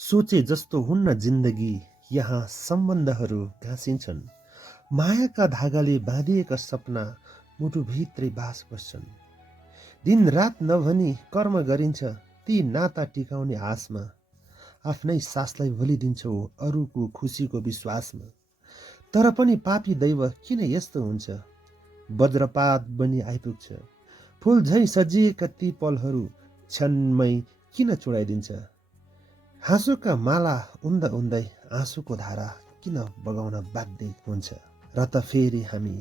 सोचे जस्तो हुन्न जिन्दगी, यहाँ सम्बन्धहरू घाँसिन्छन्। मायाका धागाले बाँधिएका सपना मुटुभित्रै बास बस्छन्। दिन रात नभनी कर्म गरिन्छ ती नाता टिकाउने आशमा। आफ्नै सासलाई बलिदिन्छौ अरूको खुसीको विश्वासमा। तर पनि पापी दैव किन यस्तो हुन्छ? वज्रपात बनी आइपुग्छ। फूल झैँ सजिएका ती पलहरू क्षणमै किन चुडाइदिन्छ? हाँसोका माला उन्दा उन्दै आँसुको धारा किन बगाउन बाध्य हुन्छ? र त फेरि हामी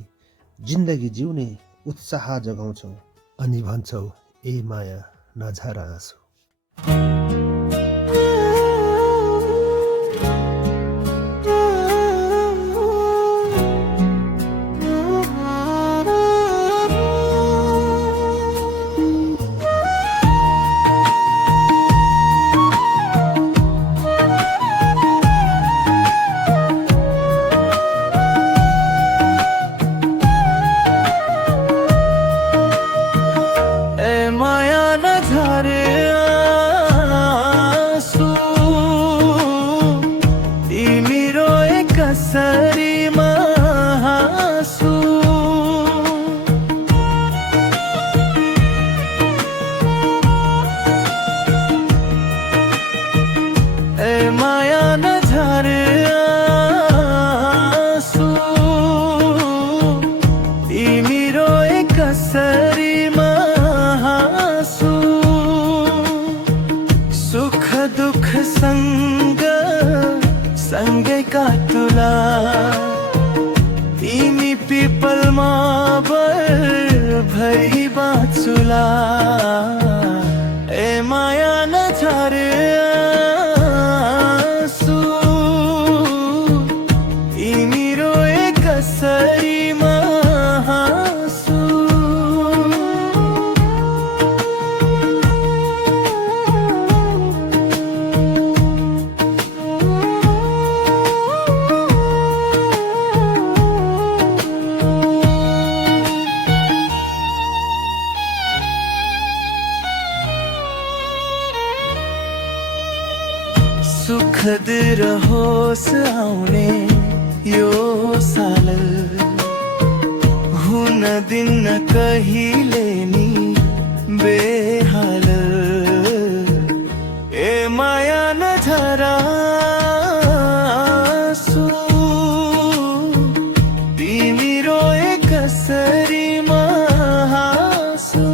जिन्दगी जिउने उत्साह जगाउँछौँ अनि भन्छौ ए माया नझर आँसु। सँगैका तुला तिमी पिपलमा बर भई बाँचुला। ए माया नझर आँसु तिमी रोए कसरीमा हाँसु। सुखद रहोस् आउने यो साल, हुन दिन्न कहिले नि बेहाल। ए माया नझर आँसु तिमी रोए कसरीमा हाँसु।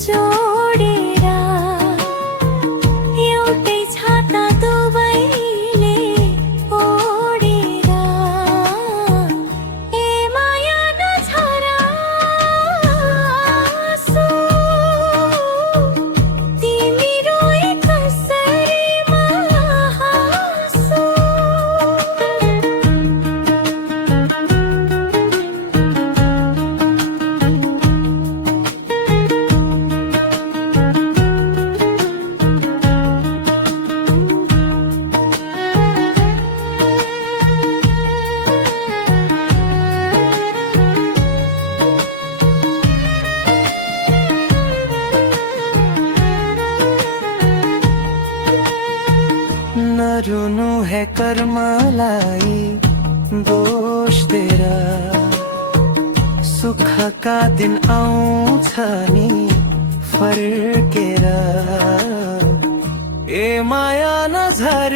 जोडेर एउटै छाता दुवैले ओडेर। ए माया नझर आँसु तिमी रोए कसरीमा हाँसु। नरुनु है कर्मलाई दोष दिएर, सुखका दिन आउँछ नि फर्केर। ए माया नझर